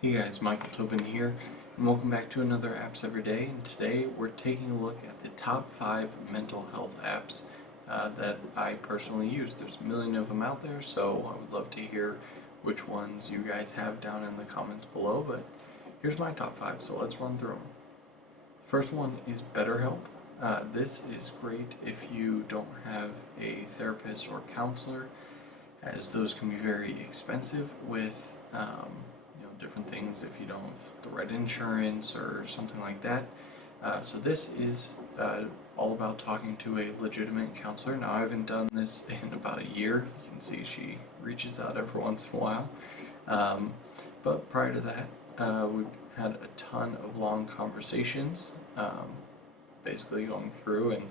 Hey guys, Michael Tobin here, and welcome back to another Apps Every Day. And today we're taking a look at the top 5 mental health apps that I personally use. There's a million of them out there, so I would love to hear which ones you guys have down in the comments below. But here's my top 5, so let's run through them. First one is Betterhelp. This is great if you don't have a therapist or counselor, as those can be very expensive with different things if you don't have the right insurance or something like that. So this is all about talking to a legitimate counselor. Now, I haven't done this in about a year. You can see she reaches out every once in a while. But prior to that, we've had a ton of long conversations, basically going through, and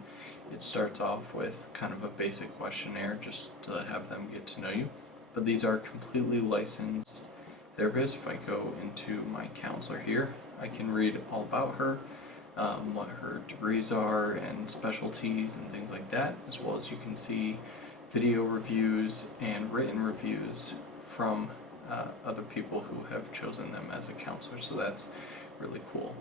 it starts off with kind of a basic questionnaire just to have them get to know you. But these are completely licensed therapists. If I go into my counselor here, I can read all about her, what her degrees are and specialties and things like that, as well as you can see video reviews and written reviews from other people who have chosen them as a counselor, so that's really cool.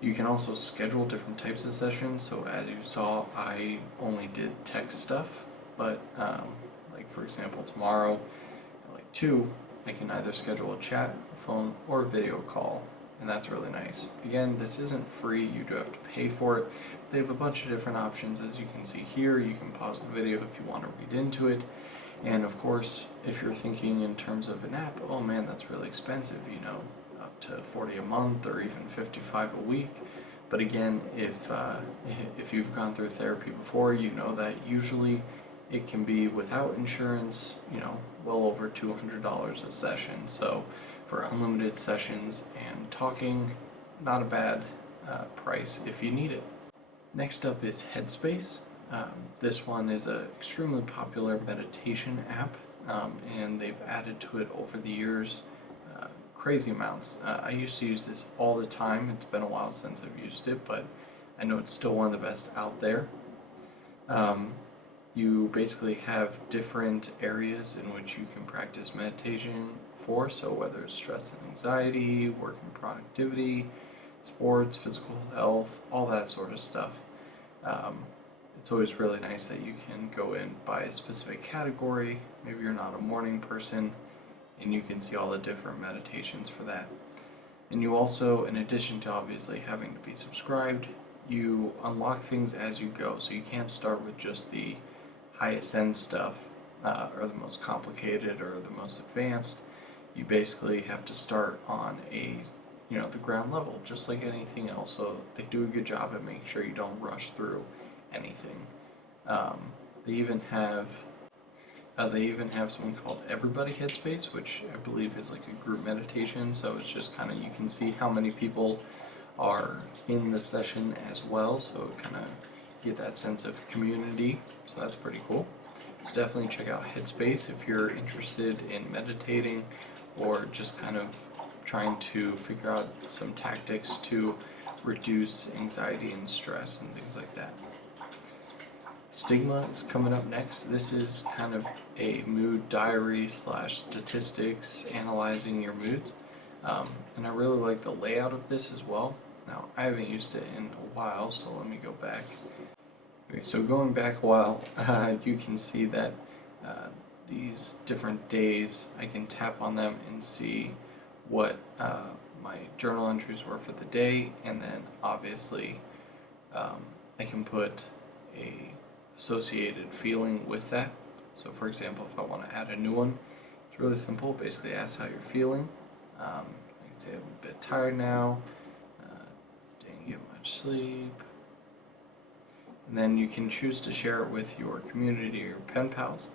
You can also schedule different types of sessions, so as you saw, I only did text stuff, but like for example tomorrow at like 2, I can either schedule a chat, a phone, or a video call, and that's really nice. Again, this isn't free, you do have to pay for it. They have a bunch of different options, as you can see here. You can pause the video if you want to read into it, and of course, if you're thinking in terms of an app, oh man, that's really expensive, up to $40 a month or even $55 a week. But again, if you've gone through therapy before, you know that usually it can be without insurance, well over $200 a session. So for unlimited sessions and talking, not a bad price if you need it. Next up is Headspace. This one is an extremely popular meditation app, and they've added to it over the years crazy amounts. I used to use this all the time. It's been a while since I've used it, but I know it's still one of the best out there. You basically have different areas in which you can practice meditation for, so whether it's stress and anxiety, work and productivity, sports, physical health, all that sort of stuff. It's always really nice that you can go in by a specific category. Maybe you're not a morning person, and you can see all the different meditations for that. And you also, in addition to obviously having to be subscribed, you unlock things as you go, so you can't start with just the highest end stuff or the most complicated or the most advanced. You basically have to start on the ground level, just like anything else. So they do a good job at making sure you don't rush through anything. They even have something called Everybody Headspace, which I believe is like a group meditation. So it's just kind of, you can see how many people are in the session as well. So kind of get that sense of community, so that's pretty cool. So definitely check out Headspace if you're interested in meditating or just kind of trying to figure out some tactics to reduce anxiety and stress and things like that. Stigma is coming up next. This is kind of a mood diary / statistics, analyzing your moods, and I really like the layout of this as well. Now, I haven't used it in a while, so let me go back. Okay, so going back a while, you can see that these different days, I can tap on them and see what my journal entries were for the day, and then obviously I can put a associated feeling with that. So for example, if I want to add a new one, it's really simple. Basically ask how you're feeling. I can say I'm a bit tired now, didn't get much sleep. And then you can choose to share it with your community or your pen pals.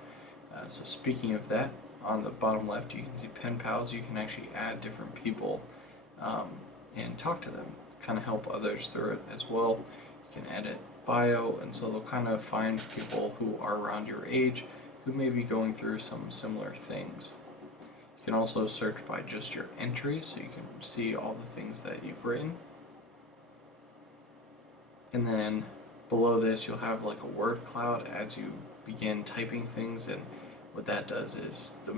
So speaking of that, on the bottom left you can see pen pals. You can actually add different people and talk to them, kind of help others through it as well. You can edit bio, and so they'll kind of find people who are around your age who may be going through some similar things. You can also search by just your entries, so you can see all the things that you've written. And then below this you'll have like a word cloud as you begin typing things, and what that does is the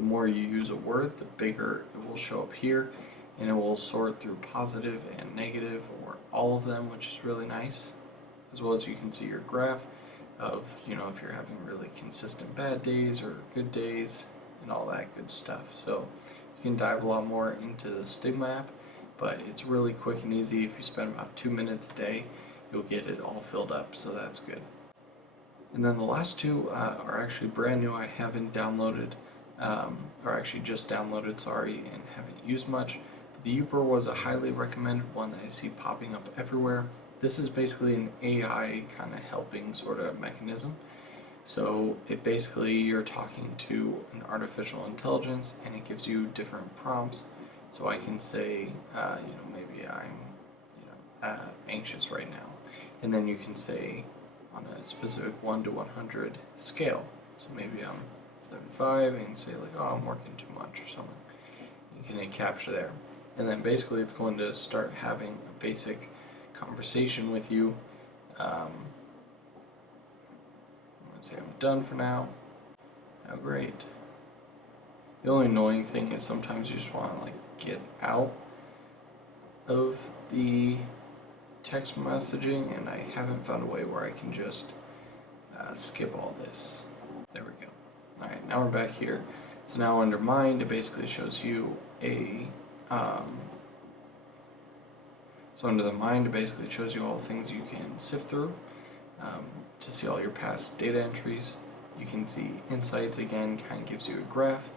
more you use a word, the bigger it will show up here, and it will sort through positive and negative, or all of them, which is really nice. As well as you can see your graph of, if you're having really consistent bad days or good days and all that good stuff. So you can dive a lot more into the Stigma app, but it's really quick and easy. If you spend about 2 minutes a day, you'll get it all filled up, so that's good. And then the last two are actually brand new. I haven't downloaded, or actually just downloaded, sorry, and haven't used much. But the Youper was a highly recommended one that I see popping up everywhere. This is basically an AI kind of helping sort of mechanism. So it basically, you're talking to an artificial intelligence, and it gives you different prompts. So I can say, maybe I'm, anxious right now, and then you can say on a specific 1 to 100 scale. So maybe I'm 75, and you can say like, oh, I'm working too much or something. You can hit capture there, and then basically it's going to start having a basic conversation with you. I'm going to say I'm done for now. Oh, great. The only annoying thing is sometimes you just want to like get out of the text messaging, and I haven't found a way where I can just skip all this. There we go. Alright, now we're back here. So now under mind, it basically shows you so under the mind, it basically shows you all the things you can sift through to see all your past data entries. You can see insights, again, kind of gives you a graph.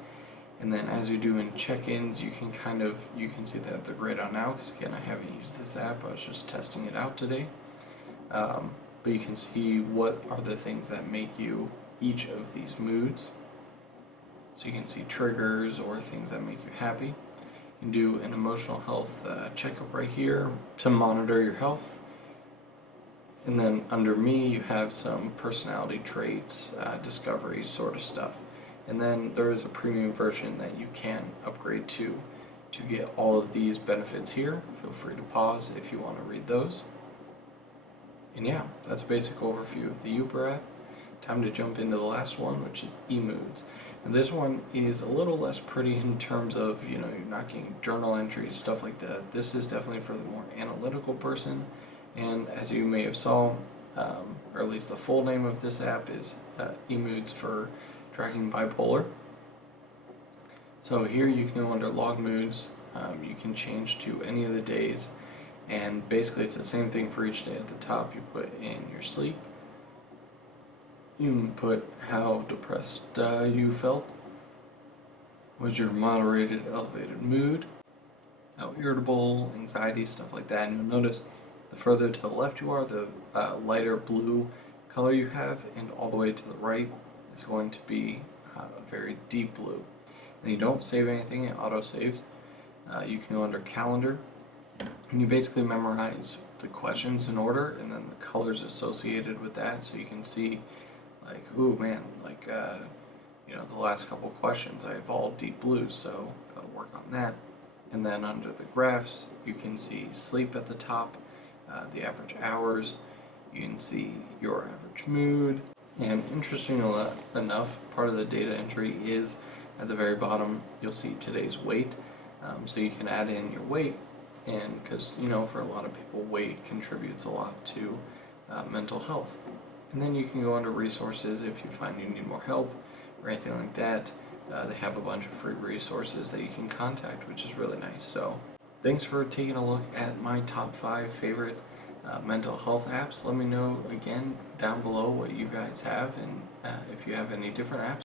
And then as you're doing check-ins, you can see that they're grayed out now, because again, I haven't used this app. I was just testing it out today. But you can see what are the things that make you each of these moods. So you can see triggers or things that make you happy. You can do an emotional health checkup right here to monitor your health. And then under me, you have some personality traits, discovery sort of stuff. And then there is a premium version that you can upgrade to get all of these benefits here. Feel free to pause if you want to read those. And yeah, that's a basic overview of the Youper app. Time to jump into the last one, which is eMoods. And this one is a little less pretty in terms of, you're not getting journal entries, stuff like that. This is definitely for the more analytical person. And as you may have saw, or at least the full name of this app is eMoods for tracking bipolar. So here you can go under log moods. You can change to any of the days, and basically it's the same thing for each day. At the top you put in your sleep. You can put how depressed you felt, was your moderated, elevated mood, how irritable, anxiety, stuff like that. And you'll notice the further to the left you are, the lighter blue color you have, and all the way to the right is going to be a very deep blue. And you don't save anything, it auto saves. You can go under calendar, and you basically memorize the questions in order, and then the colors associated with that, so you can see like, ooh man, like the last couple questions I have all deep blues, so gotta work on that. And then under the graphs, you can see sleep at the top, the average hours, you can see your average mood. And interesting enough, part of the data entry is at the very bottom, you'll see today's weight. So you can add in your weight, and because, for a lot of people, weight contributes a lot to mental health. And then you can go under resources if you find you need more help or anything like that. They have a bunch of free resources that you can contact, which is really nice. So thanks for taking a look at my top 5 favorite mental health apps. Let me know again down below what you guys have, and if you have any different apps.